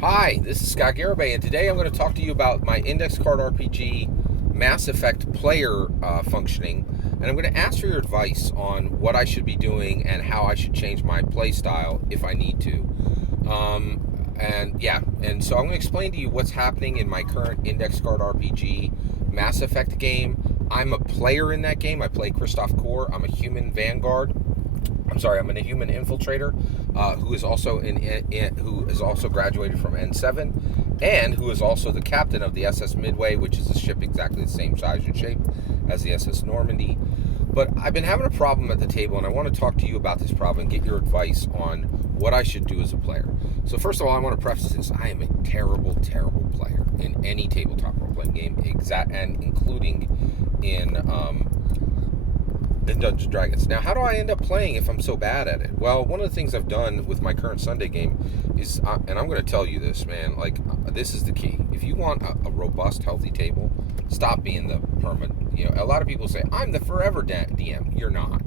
Hi, this is Scott Garibay, and today I'm going to talk to you about my index card RPG Mass Effect player functioning, and I'm going to ask for your advice on what I should be doing and how I should change my play style if I need to. And so I'm going to explain to you what's happening in my current index card RPG Mass Effect game. I'm a player in that game. I play Christoph Kor. I'm a human vanguard. I'm a human infiltrator who is also graduated from N7, and who is also the captain of the SS Midway, which is a ship exactly the same size and shape as the SS Normandy. But I've been having a problem at the table, and I want to talk to you about this problem and get your advice on what I should do as a player. So first of all, I want to preface this: I am a terrible, terrible player in any tabletop role-playing game, and including in Dungeons and Dragons. Now, how do I end up playing if I'm so bad at it? Well, one of the things I've done with my current Sunday game is, and I'm going to tell you this, man, this is the key. If you want a robust, healthy table, stop being the permanent. A lot of people say, I'm the forever DM. You're not,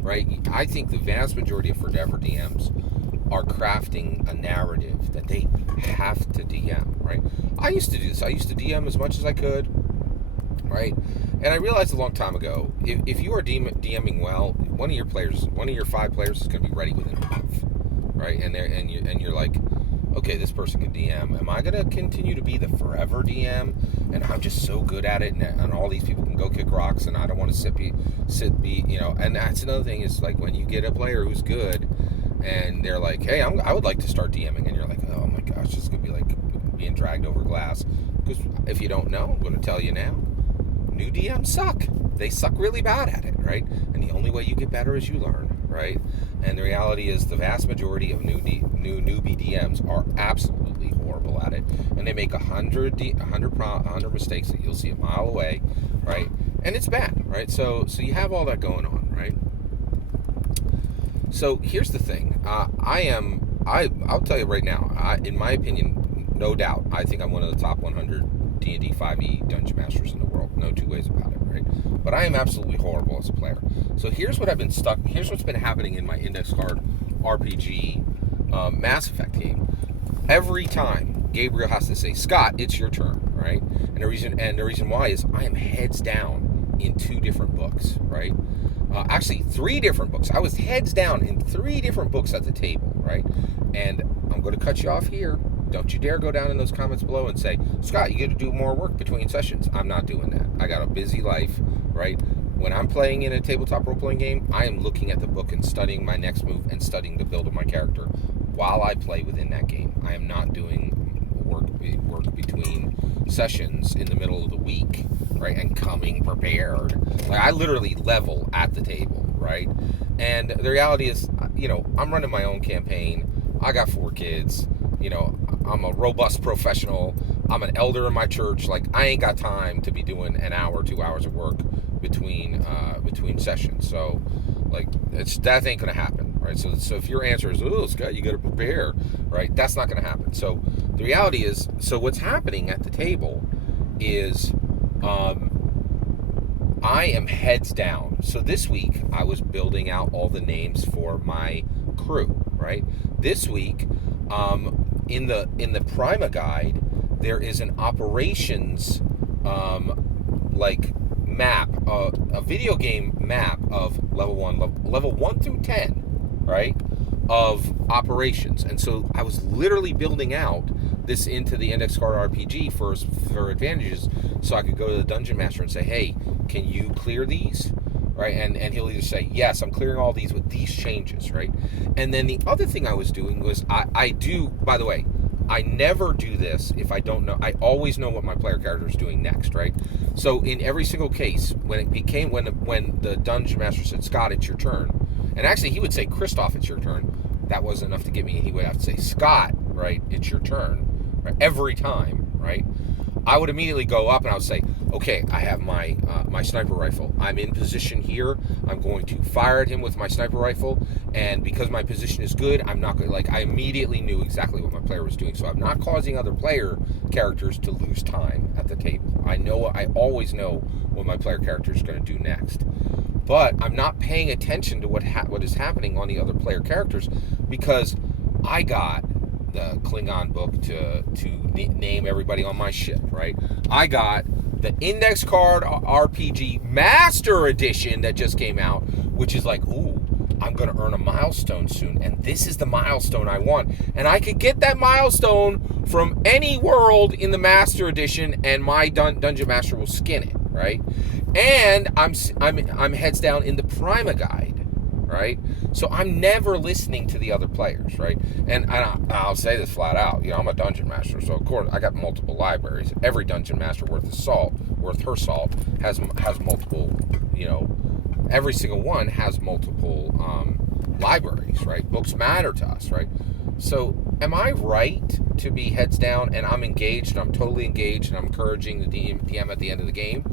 right? I think the vast majority of forever DMs are crafting a narrative that they have to DM, right? I used to do this. I used to DM as much as I could, right? And I realized a long time ago, if you are DMing well, one of your 5 players is going to be ready within a month, right? And you're like, okay, this person can DM. Am I going to continue to be the forever DM? And I'm just so good at it, and all these people can go kick rocks, and I don't want to And that's another thing is, like, when you get a player who's good, and they're like, hey, I would like to start DMing, and you're like, oh my gosh, this is going to be like being dragged over glass. Because if you don't know, I'm going to tell you now. New DMs suck. They suck really bad at it, right? And the only way you get better is you learn, right? And the reality is the vast majority of newbie DMs are absolutely horrible at it, and they make 100 mistakes that you'll see a mile away, right? And it's bad, right? So you have all that going on, right? So here's the thing. I'll tell you right now. In my opinion, no doubt, I think I'm one of the top 100 D&D 5e Dungeon Masters in the world. No two ways about it, right? But I am absolutely horrible as a player. So here's what's been happening in my index card RPG Mass Effect game. Every time Gabriel has to say, Scott, it's your turn, right? And the reason why is I am heads down in 2 different books, right? Actually, 3 different books. I was heads down in 3 different books at the table, right? And I'm going to cut you off here. Don't you dare go down in those comments below and say, Scott, you got to do more work between sessions. I'm not doing that. I got a busy life, right? When I'm playing in a tabletop role-playing game, I am looking at the book and studying my next move and studying the build of my character while I play within that game. I am not doing work between sessions in the middle of the week, right, and coming prepared. Like, I literally level at the table, right? And the reality is, I'm running my own campaign. I got 4 kids. I'm a robust professional. I'm an elder in my church. Like, I ain't got time to be doing an hour, 2 hours of work between sessions. So, like, that ain't gonna happen, right? So if your answer is, oh, Scott, you got to prepare, right? That's not gonna happen. So the reality is, what's happening at the table is, I am heads down. So this week I was building out all the names for my crew, right? This week, in the Prima guide, there is an operations map, a video game map of level 1 through 10, right, of operations. And so I was literally building out this into the index card RPG for advantages, so I could go to the dungeon master and say, hey, can you clear these, right? And he'll either say, yes, I'm clearing all these with these changes, right? And then the other thing I was doing was, I do, by the way, I never do this if I don't know. I always know what my player character is doing next, right? So in every single case, when the dungeon master said, Scott, it's your turn, and actually he would say, Christoph, it's your turn. That wasn't enough to get me. He would have to say, Scott, right, it's your turn, right? Every time, right? I would immediately go up and I would say, okay, I have my sniper rifle. I'm in position here. I'm going to fire at him with my sniper rifle, and because my position is good, I'm not going to, I immediately knew exactly what my player was doing, so I'm not causing other player characters to lose time at the table. I always know what my player character is going to do next. But I'm not paying attention to what is happening on the other player characters, because I got the Klingon book to name everybody on my ship, right? I got the Index Card RPG Master Edition that just came out, which is like, ooh, I'm going to earn a milestone soon, and this is the milestone I want. And I could get that milestone from any world in the Master Edition, and my Dungeon Master will skin it, right? And I'm heads down in the Prima Guide, right? So I'm never listening to the other players, right? And I'll say this flat out, I'm a Dungeon Master, so of course I got multiple libraries. Every Dungeon Master worth her salt, has multiple, every single one has multiple libraries, right? Books matter to us, right? So am I right to be heads down and I'm engaged and I'm totally engaged and I'm encouraging the DM at the end of the game?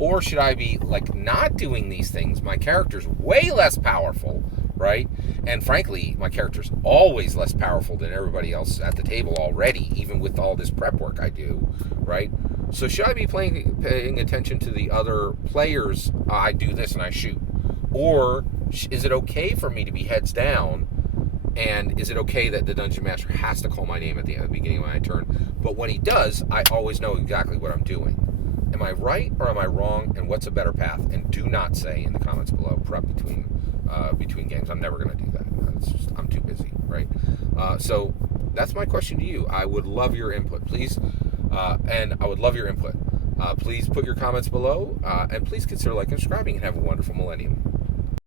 Or should I be like not doing these things? My character's way less powerful, right? And frankly, my character's always less powerful than everybody else at the table already, even with all this prep work I do, right? So should I be paying attention to the other players? I do this and I shoot. Or is it okay for me to be heads down? And is it okay that the Dungeon Master has to call my name at the beginning of my turn? But when he does, I always know exactly what I'm doing. Am I right or am I wrong? And what's a better path? And do not say in the comments below prep between games. I'm never going to do that. I'm too busy, right? So that's my question to you. I would love your input, please. And I would love your input. Please put your comments below, and please consider liking and subscribing, and have a wonderful millennium.